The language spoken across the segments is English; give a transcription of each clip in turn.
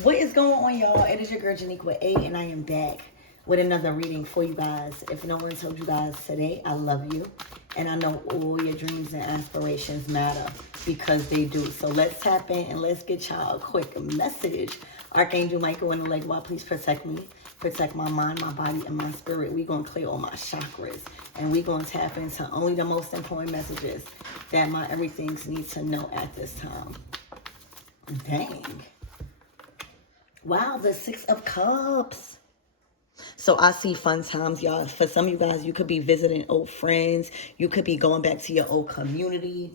What is going on, y'all? It is your girl Janiqua A, and I am back with another reading for you guys. If no one told you guys today, I love you, and I know all your dreams and aspirations matter because they do. So let's tap in and let's get y'all a quick message. Archangel Michael in the leg, why please protect me, protect my mind, my body, and my spirit. We're gonna clear all my chakras, and we're gonna tap into only the most important messages that my everythings need to know at this time. Dang. Wow, the Six of Cups. So I see fun times, y'all. For some of you guys, you could be visiting old friends. You could be going back to your old community.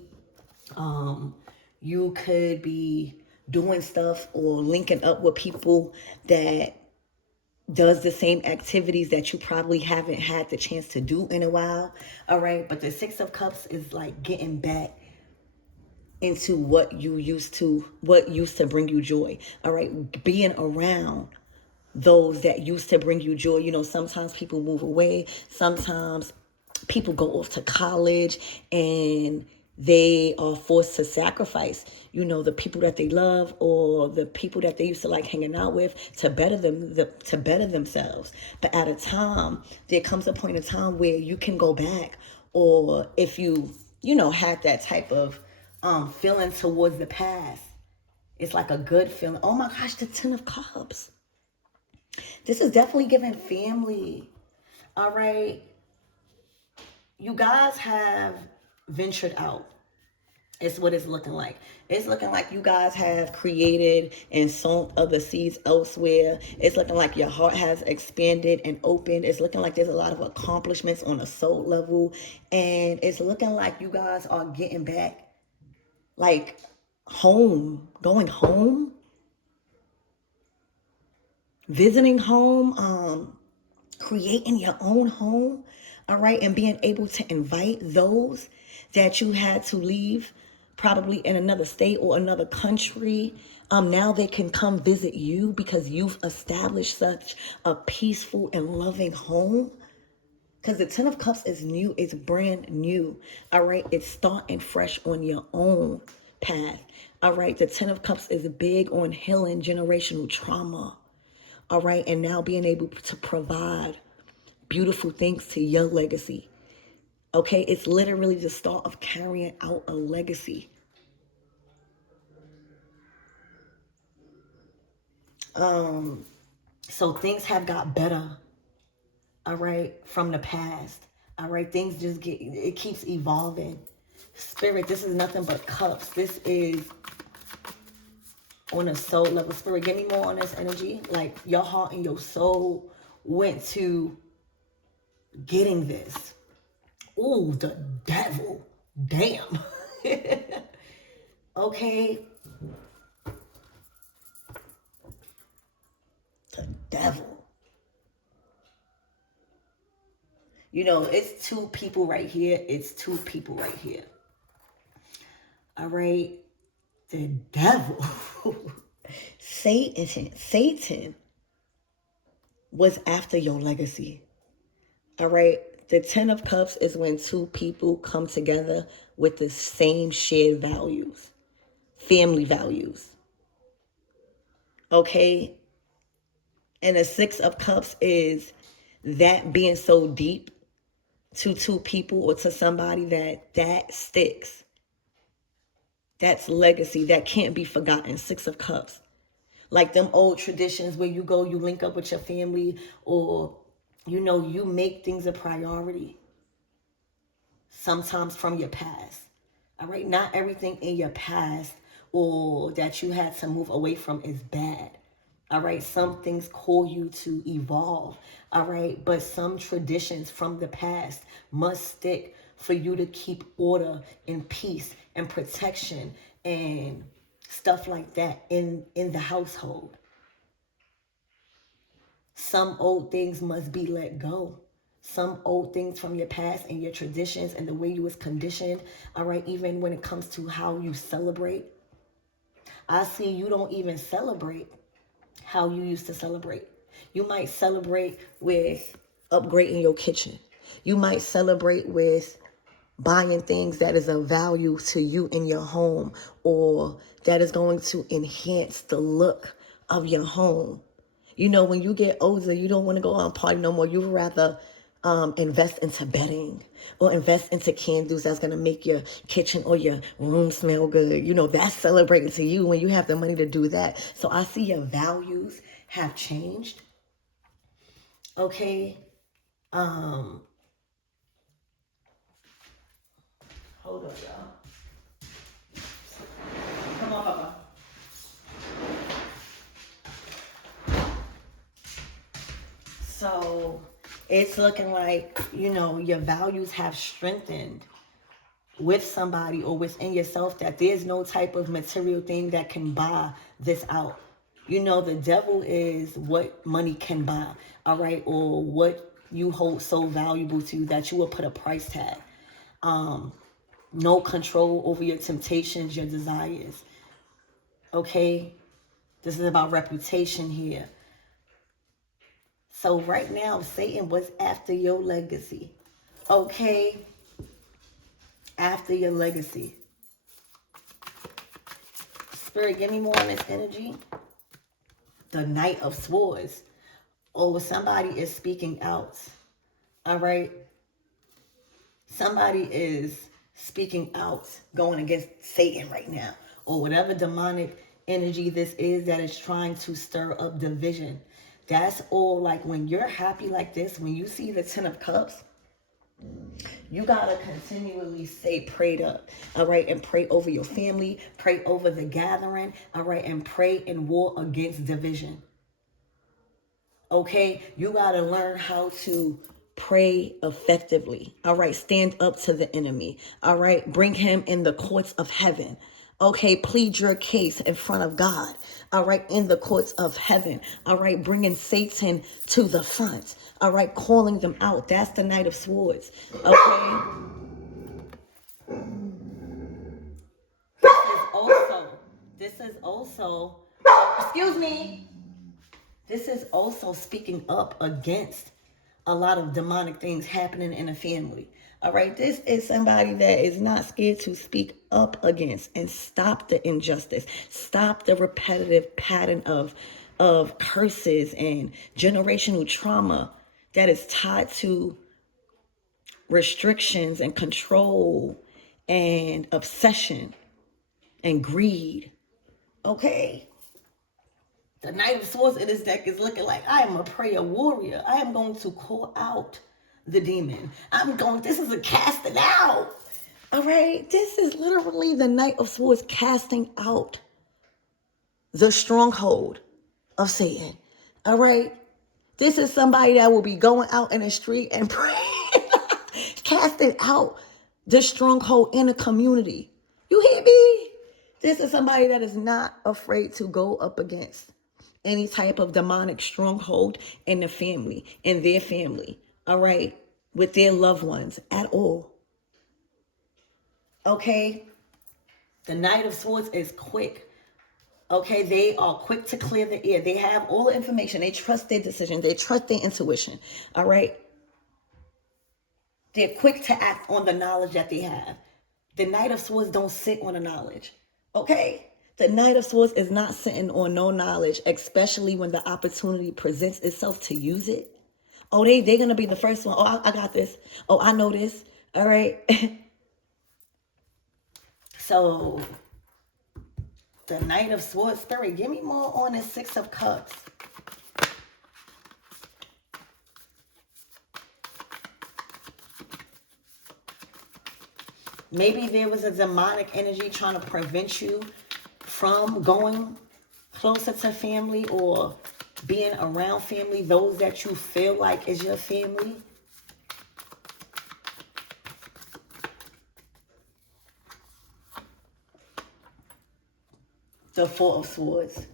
You could be doing stuff or linking up with people that does the same activities that you probably haven't had the chance to do in a while. All right. But the Six of Cups is like getting back into what used to bring you joy. All right. Being around those that used to bring you joy. You know, sometimes people move away. Sometimes people go off to college and they are forced to sacrifice, you know, the people that they love or the people that they used to like hanging out with to better themselves. But at a time, there comes a point in time where you can go back, or if you know, had that type of feeling towards the past, it's like a good feeling. Oh my gosh, the Ten of Cups. This is definitely giving family. All right. You guys have ventured out. It's what it's looking like. It's looking like you guys have created and sown other seeds elsewhere. It's looking like your heart has expanded and opened. It's looking like there's a lot of accomplishments on a soul level. And it's looking like you guys are getting back, like, home, going home, visiting home, creating your own home, all right, and being able to invite those that you had to leave probably in another state or another country. Now they can come visit you because you've established such a peaceful and loving home. Because the Ten of Cups is new, it's brand new, all right? It's starting fresh on your own path, all right? The Ten of Cups is big on healing generational trauma, all right? And now being able to provide beautiful things to your legacy. Okay, it's literally the start of carrying out a legacy. So things have got better, all right, from the past. All right, things just it keeps evolving. Spirit, this is nothing but cups. This is on a soul level. Spirit, give me more on this energy. Like your heart and your soul went to getting this. Ooh, the devil. Damn. Okay. The devil. You know, it's two people right here. It's two people right here. All right. The devil. Satan was after your legacy. All right. The Ten of Cups is when two people come together with the same shared values, family values. Okay. And the Six of Cups is that being so deep to two people or to somebody that sticks. That's legacy that can't be forgotten. Six of Cups. Like them old traditions where you go, you link up with your family, or, you know, you make things a priority. Sometimes from your past. All right. Not everything in your past or that you had to move away from is bad. All right. Some things call you to evolve. All right. But some traditions from the past must stick for you to keep order and peace and protection and stuff like that in the household. Some old things must be let go. Some old things from your past and your traditions and the way you was conditioned. All right. Even when it comes to how you celebrate. I see you don't even celebrate how you used to celebrate. You might celebrate with upgrading your kitchen. You might celebrate with buying things that is of value to you in your home, or that is going to enhance the look of your home. You know, when you get older, you don't want to go out and party no more. You would rather invest into bedding or invest into candles that's going to make your kitchen or your room smell good. You know, that's celebrating to you when you have the money to do that. So I see your values have changed. Okay. Hold on, y'all. Come on, Papa. So it's looking like, you know, your values have strengthened with somebody or within yourself, that there's no type of material thing that can buy this out. You know, the devil is what money can buy, all right, or what you hold so valuable to you that you will put a price tag. No control over your temptations, your desires. Okay, this is about reputation here. So right now, Satan was after your legacy. Okay, after your legacy. Spirit, give me more on this energy. The Knight of Swords. Oh, somebody is speaking out. All right. Somebody is speaking out, going against Satan right now, or whatever demonic energy this is that is trying to stir up division. That's all. Like when you're happy like this, when you see the Ten of Cups, you gotta continually stay prayed up, all right, and pray over your family, pray over the gathering, all right, and pray and war against division. Okay, you gotta learn how to pray effectively. All right, stand up to the enemy. All right, bring him in the courts of heaven. Okay, plead your case in front of God. All right, in the courts of heaven. All right, bringing Satan to the front. All right, calling them out. That's the Knight of Swords. Okay. This is also, excuse me. This is also speaking up against a lot of demonic things happening in a family. All right, this is somebody that is not scared to speak up against and stop the injustice, stop the repetitive pattern of curses and generational trauma that is tied to restrictions and control and obsession and greed. Okay. The Knight of Swords in this deck is looking like, I am a prayer warrior. I am going to call out the demon. This is a casting out. All right. This is literally the Knight of Swords casting out the stronghold of Satan. All right. This is somebody that will be going out in the street and praying, casting out the stronghold in a community. You hear me? This is somebody that is not afraid to go up against any type of demonic stronghold in the family, in their family, all right, with their loved ones at all. Okay, the Knight of Swords is quick. Okay, they are quick to clear the air. They have all the information. They trust their decision. They trust their intuition. All right, they're quick to act on the knowledge that they have. The Knight of Swords don't sit on the knowledge. Okay. The Knight of Swords is not sitting on no knowledge, especially when the opportunity presents itself to use it. Oh, they're going to be the first one. Oh, I got this. Oh, I know this. All right. So, the Knight of Swords, Spirit, give me more on the Six of Cups. Maybe there was a demonic energy trying to prevent you from going closer to family or being around family, those that you feel like is your family. The Four of Swords.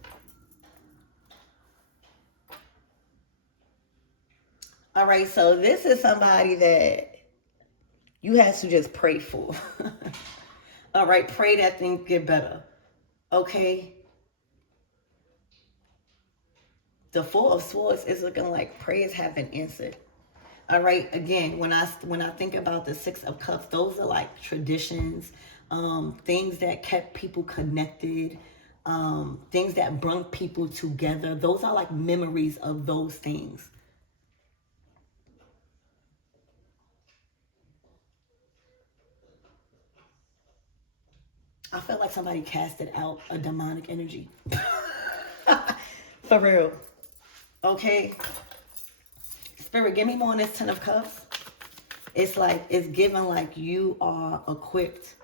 All right, so this is somebody that you have to just pray for. All right, pray that things get better. Okay. The Four of Swords is looking like prayers have been answered. All right. Again, when I think about the Six of Cups, those are like traditions, things that kept people connected, things that bring people together. Those are like memories of those things. I felt like somebody casted out a demonic energy. For real. Okay. Spirit, give me more on this Ten of Cups. It's like, it's given like you are equipped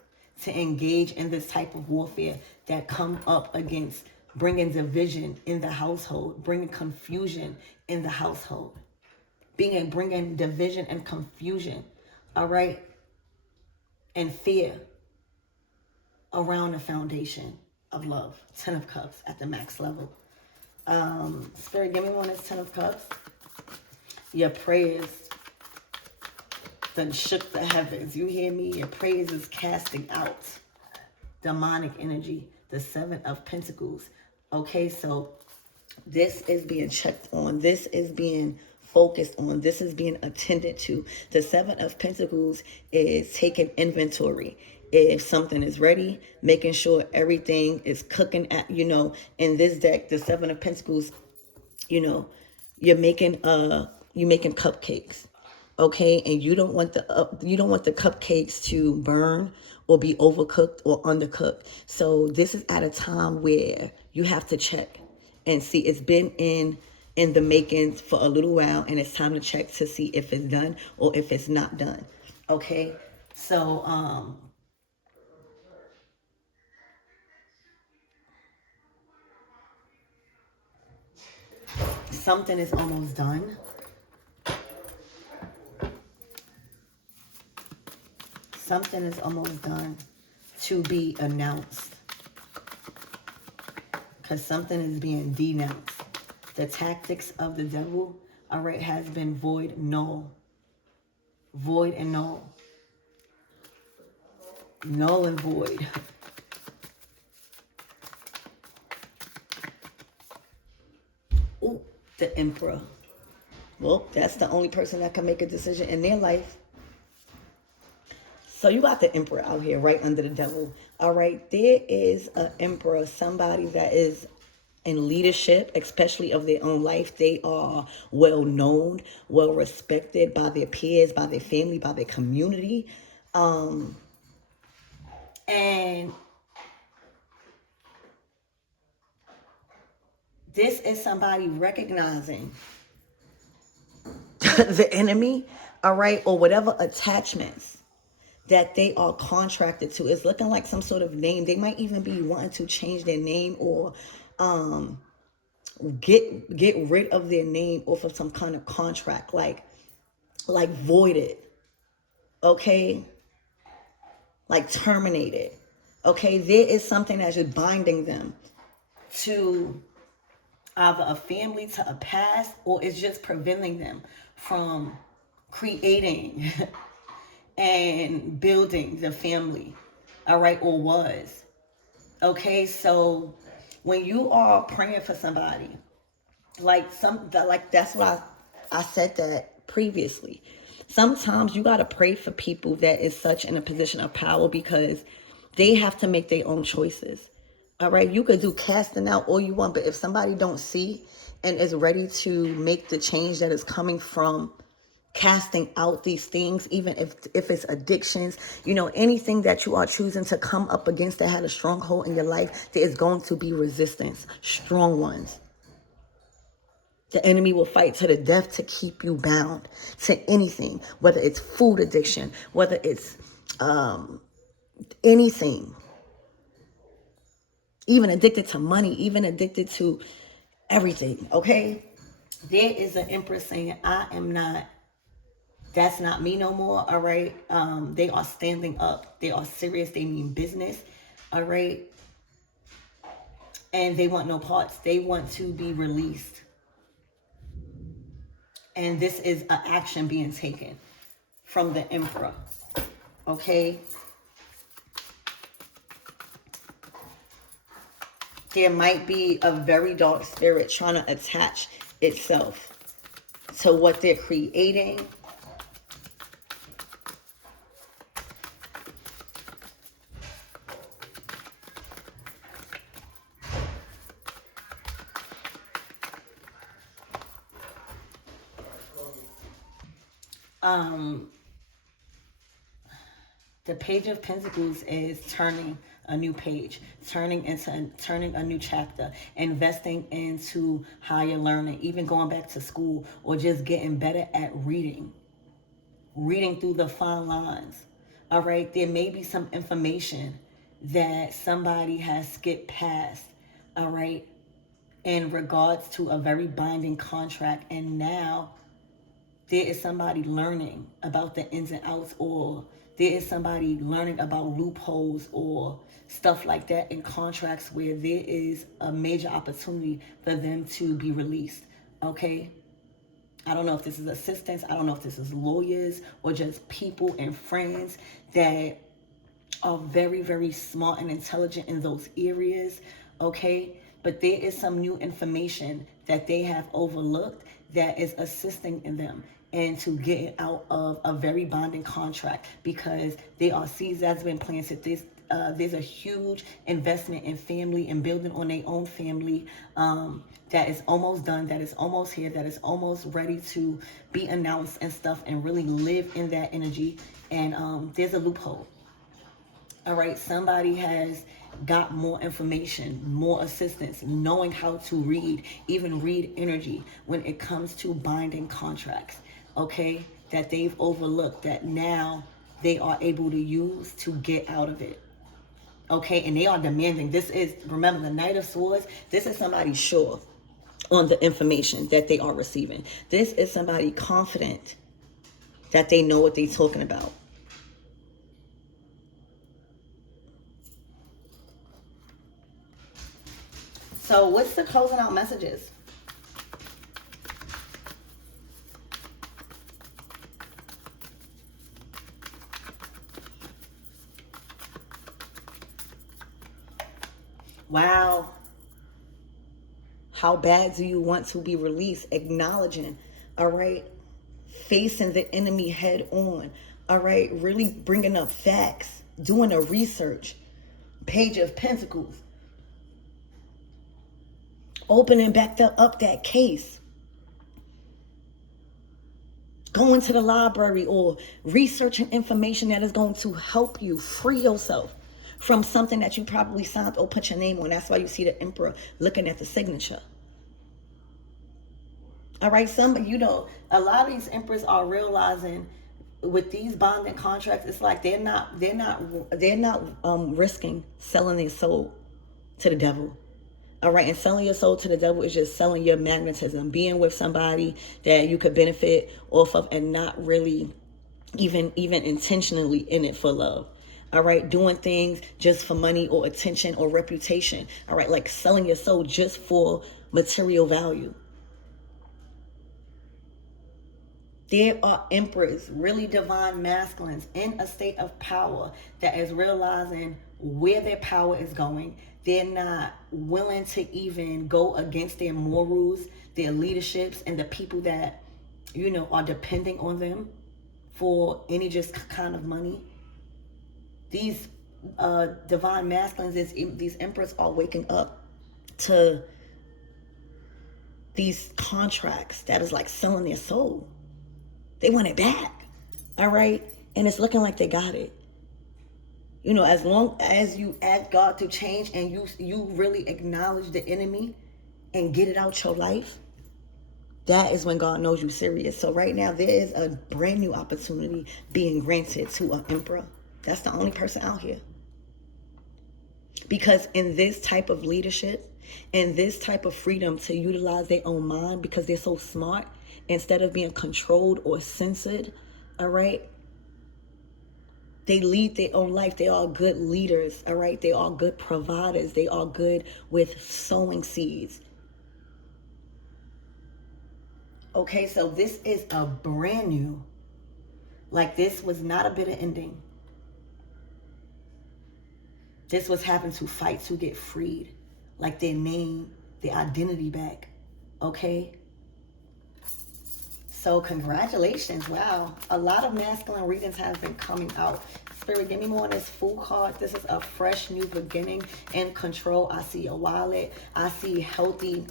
to engage in this type of warfare that come up against bringing division in the household, bringing confusion in the household, bringing division and confusion, all right, and fear around the foundation of love. Ten of Cups at the max level. Spirit, give me one that's Ten of Cups. Your prayers done shook the heavens. You hear me? Your prayers is casting out demonic energy. The Seven of Pentacles. Okay, so this is being checked on. This is being focused on. This is being attended to. The Seven of Pentacles is taking inventory. If something is ready, making sure everything is cooking at, you know, in this deck, the Seven of Pentacles, you know, you're making cupcakes. Okay, and you don't want the cupcakes to burn or be overcooked or undercooked. So this is at a time where you have to check and see. It's been in the making for a little while, and it's time to check to see if it's done or if it's not done. Okay, so something is almost done. Something is almost done to be announced, because something is being denounced. The tactics of the devil, all right, has been void, null. Void and null. Null and void. Ooh, the Emperor. Well, that's the only person that can make a decision in their life. So you got the Emperor out here right under the devil. All right, there is an Emperor, somebody that is in leadership, especially of their own life. They are well known, well respected by their peers, by their family, by their community. And this is somebody recognizing the enemy, all right, or whatever attachments that they are contracted to. It's looking like some sort of name. They might even be wanting to change their name or get rid of their name off of some kind of contract, like void it, okay, like terminate it. Okay, there is something that is binding them to either a family, to a past, or it's just preventing them from creating and building the family, all right, or was. Okay, so when you are praying for somebody, like that's why I said that previously. Sometimes you got to pray for people that is such in a position of power, because they have to make their own choices. All right, you could do casting out all you want, but if somebody don't see and is ready to make the change that is coming from casting out these things, even if it's addictions, you know, anything that you are choosing to come up against that had a stronghold in your life, there is going to be resistance, strong ones. The enemy will fight to the death to keep you bound to anything, whether it's food addiction, whether it's anything, even addicted to money, even addicted to everything. Okay, there is an Empress saying, I am not, that's not me no more. All right, they are standing up, they are serious, they mean business. All right, and they want no parts. They want to be released. And this is an action being taken from the Emperor. Okay. There might be a very dark spirit trying to attach itself to what they're creating. Um, the Page of Pentacles is turning a new page, turning a new chapter, investing into higher learning, even going back to school, or just getting better at reading through the fine lines. All right, there may be some information that somebody has skipped past. All right, in regards to a very binding contract, and now there is somebody learning about the ins and outs, or there is somebody learning about loopholes or stuff like that in contracts where there is a major opportunity for them to be released. Okay, I don't know if this is assistants, I don't know if this is lawyers or just people and friends that are very, very smart and intelligent in those areas. Okay, but there is some new information that they have overlooked that is assisting in them and to get out of a very bonding contract, because there are seeds that's been planted. There's a huge investment in family and building on their own family, that is almost done, that is almost here, that is almost ready to be announced and stuff, and really live in that energy. And there's a loophole. All right, somebody has got more information, more assistance, knowing how to read, even read energy when it comes to binding contracts, okay, that they've overlooked, that now they are able to use to get out of it. Okay, and they are demanding. This is, remember, the Knight of Swords. This is somebody sure on the information that they are receiving. This is somebody confident that they know what they're talking about. So what's the closing out messages? Wow. How bad do you want to be released? Acknowledging, all right? Facing the enemy head on, all right? Really bringing up facts, doing a research. Page of Pentacles. Opening back up that case. Going to the library or researching information that is going to help you free yourself from something that you probably signed or put your name on. That's why you see the Emperor looking at the signature. All right, a lot of these emperors are realizing with these bonding contracts, it's like they're not risking selling their soul to the devil. All right, and selling your soul to the devil is just selling your magnetism, being with somebody that you could benefit off of, and not really even intentionally in it for love. All right, doing things just for money or attention or reputation. All right, like selling your soul just for material value. There are emperors, really divine masculines in a state of power that is realizing where their power is going. They're not willing to even go against their morals, their leaderships, and the people that, are depending on them for any just kind of money. These divine masculines, these emperors are waking up to these contracts that is like selling their soul. They want it back. All right? And it's looking like they got it. As long as you ask God to change and you really acknowledge the enemy and get it out your life, that is when God knows you're serious. So right now, there is a brand new opportunity being granted to an emperor. That's the only person out here. Because in this type of leadership and this type of freedom to utilize their own mind, because they're so smart, instead of being controlled or censored, all right? They lead their own life. They are good leaders, all right? They are good providers. They are good with sowing seeds. Okay, so this is a brand new, like this was not a bitter ending. This was having to fight to get freed, like their name, their identity back, okay? So congratulations. Wow. A lot of masculine readings have been coming out. Spirit, give me more on this Fool card. This is a fresh new beginning and control. I see a wallet. I see healthy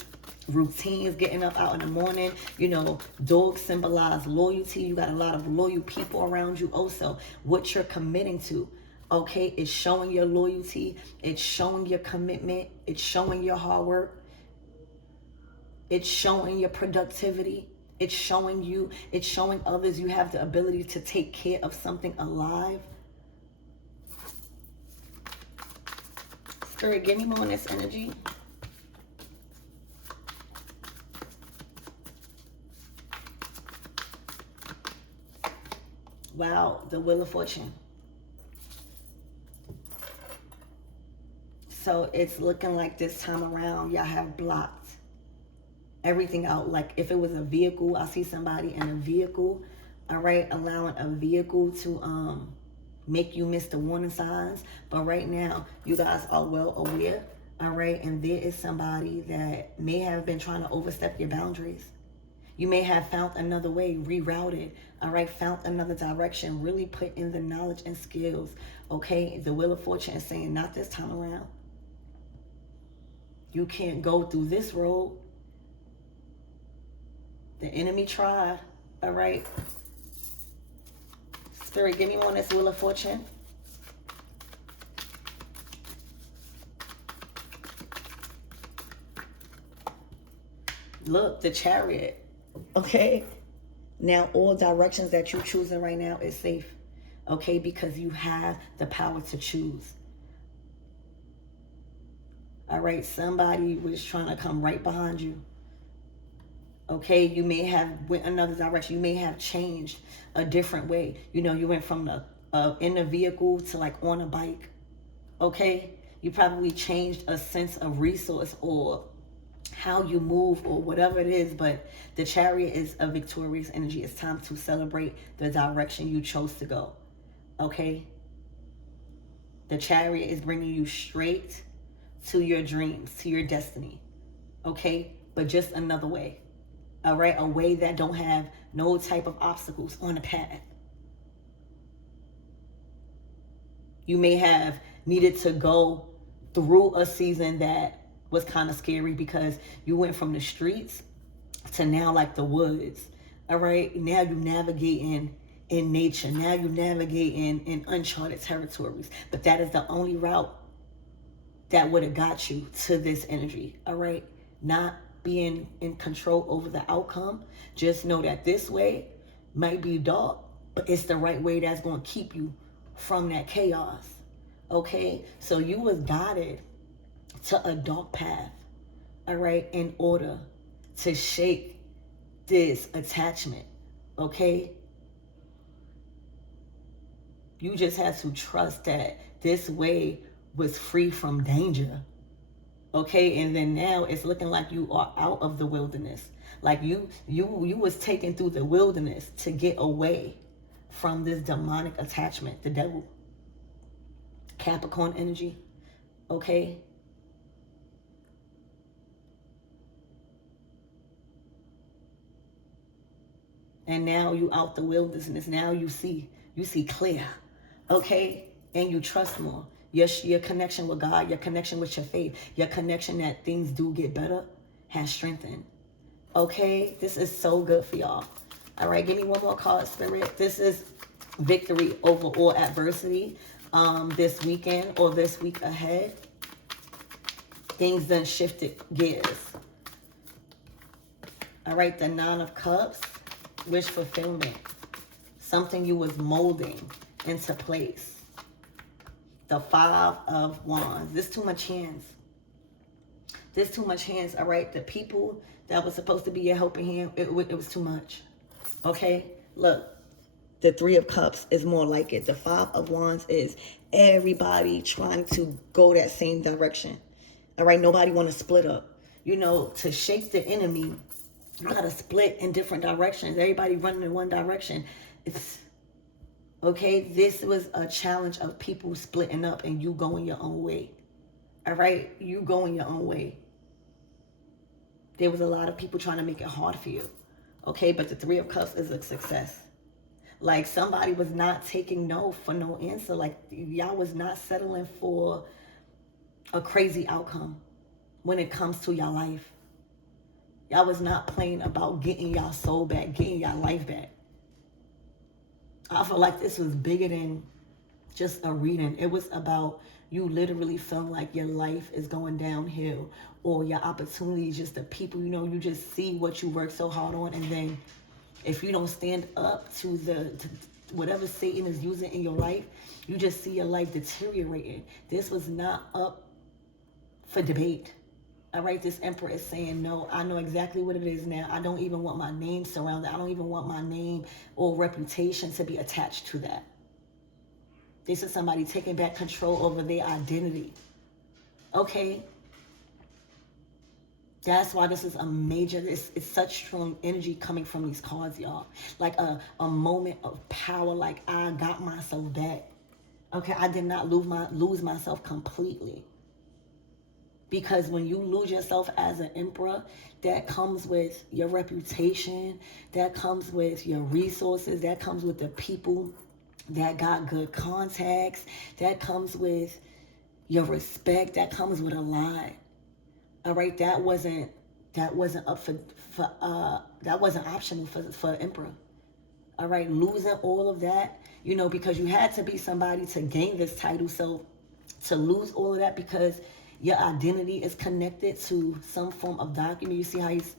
routines, getting up out in the morning. You know, dogs symbolize loyalty. You got a lot of loyal people around you. Also, what you're committing to. Okay, it's showing your loyalty. It's showing your commitment. It's showing your hard work. It's showing your productivity. It's showing you, it's showing others you have the ability to take care of something alive. Spirit, give me more on this energy. Wow, the Wheel of Fortune. So it's looking like this time around, y'all have blocked everything out. Like if it was a vehicle, I see somebody in a vehicle, all right, allowing a vehicle to make you miss the warning signs. But right now, you guys are well aware, all right, and there is somebody that may have been trying to overstep your boundaries. You may have found another way, rerouted, all right, found another direction, really put in the knowledge and skills, okay? The Wheel of Fortune is saying, not this time around. You can't go through this road. The enemy tried, all right? Spirit, give me one that's Wheel of Fortune. Look, the Chariot, okay? Now, all directions that you're choosing right now is safe, okay? Because you have the power to choose. All right, somebody was trying to come right behind you. Okay, you may have went another direction. You may have changed a different way. You know, you went from the in the vehicle to like on a bike. Okay, you probably changed a sense of resource or how you move or whatever it is. But the Chariot is a victorious energy. It's time to celebrate the direction you chose to go. Okay, the Chariot is bringing you straight to your dreams, to your destiny. Okay, but just another way. All right, a way that don't have no type of obstacles on the path. You may have needed to go through a season that was kind of scary because you went from the streets to now like the woods. All right, now you navigating in nature. Now you navigating in uncharted territories. But that is the only route that would have got you to this energy. All right, not being in control over the outcome. Just know that this way might be dark, but it's the right way that's going to keep you from that chaos. Okay, so you was guided to a dark path, all right, in order to shake this attachment. Okay, you just have to trust that this way was free from danger. Okay, and then now it's looking like you are out of the wilderness. Like you was taken through the wilderness to get away from this demonic attachment, the devil. Capricorn energy. Okay. And now you out the wilderness. Now you see clear. Okay, and you trust more. Your connection with God, your connection with your faith, your connection that things do get better has strengthened. Okay, this is so good for y'all. All right, give me one more card, Spirit. This is victory over all adversity this weekend or this week ahead. Things done shifted gears. All right, the Nine of Cups, wish fulfillment. Something you was molding into place. The Five of Wands. There's too much hands. There's too much hands, all right? The people that was supposed to be your helping hand, it was too much. Okay? Look, the Three of Cups is more like it. The Five of Wands is everybody trying to go that same direction. All right? Nobody want to split up. You know, to shake the enemy, you got to split in different directions. Everybody running in one direction. It's... Okay, this was a challenge of people splitting up and you going your own way. All right, you going your own way. There was a lot of people trying to make it hard for you. Okay, but the Three of Cups is a success. Like somebody was not taking no for no answer. Like y'all was not settling for a crazy outcome when it comes to y'all life. Y'all was not playing about getting y'all soul back, getting y'all life back. I feel like this was bigger than just a reading. It was about you literally feeling like your life is going downhill, or your opportunities, just the people, you just see what you work so hard on, and then if you don't stand up to whatever Satan is using in your life, you just see your life deteriorating. This was not up for debate. All right, this Emperor is saying, no, I know exactly what it is now. I don't even want my name surrounded. I don't even want my name or reputation to be attached to that. This is somebody taking back control over their identity. Okay? That's why this is a major, it's such strong energy coming from these cards, y'all. Like a moment of power, like I got myself back. Okay, I did not lose myself completely. Because when you lose yourself as an emperor, that comes with your reputation, that comes with your resources, that comes with the people that got good contacts, that comes with your respect, that comes with a lot. All right, that wasn't up for that wasn't optional for emperor. All right, losing all of that, because you had to be somebody to gain this title. So to lose all of that because your identity is connected to some form of document. You see how he's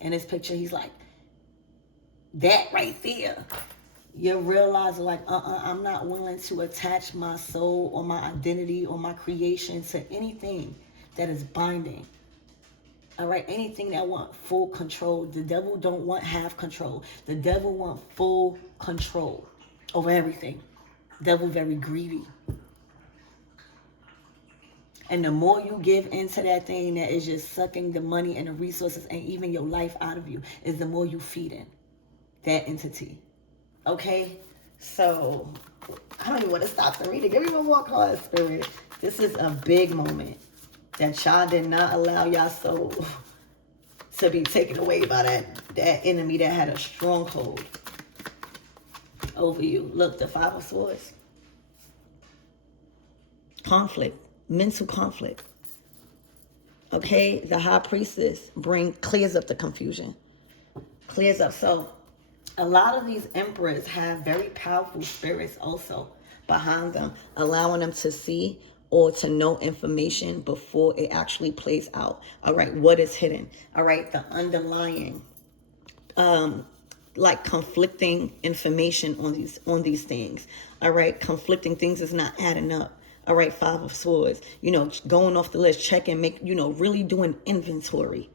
in this picture, he's like that right there. You realize like, I'm not willing to attach my soul or my identity or my creation to anything that is binding. All right, anything that want full control. The devil don't want half control. The devil want full control over everything. Devil very greedy. And the more you give into that thing that is just sucking the money and the resources and even your life out of you, is the more you feed in that entity. Okay? So, I don't even want to stop the reading. Give me one more card, Spirit. This is a big moment that y'all did not allow y'all soul to be taken away by that enemy that had a stronghold over you. Look, the Five of Swords. Conflict. Mental conflict. Okay? The High Priestess clears up the confusion. Clears up. So, a lot of these emperors have very powerful spirits also behind them, allowing them to see or to know information before it actually plays out. All right, what is hidden? All right, the underlying like conflicting information on these things. All right, conflicting things is not adding up. All right, Five of Swords, going off the list, checking, really doing inventory.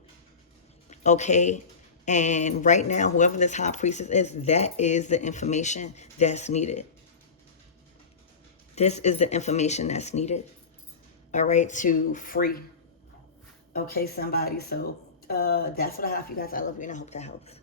Okay, and right now, whoever this High Priestess is, that is the information that's needed. This is the information that's needed. All right, to free. Okay, somebody. So that's what I have for you guys. I love you and I hope that helps.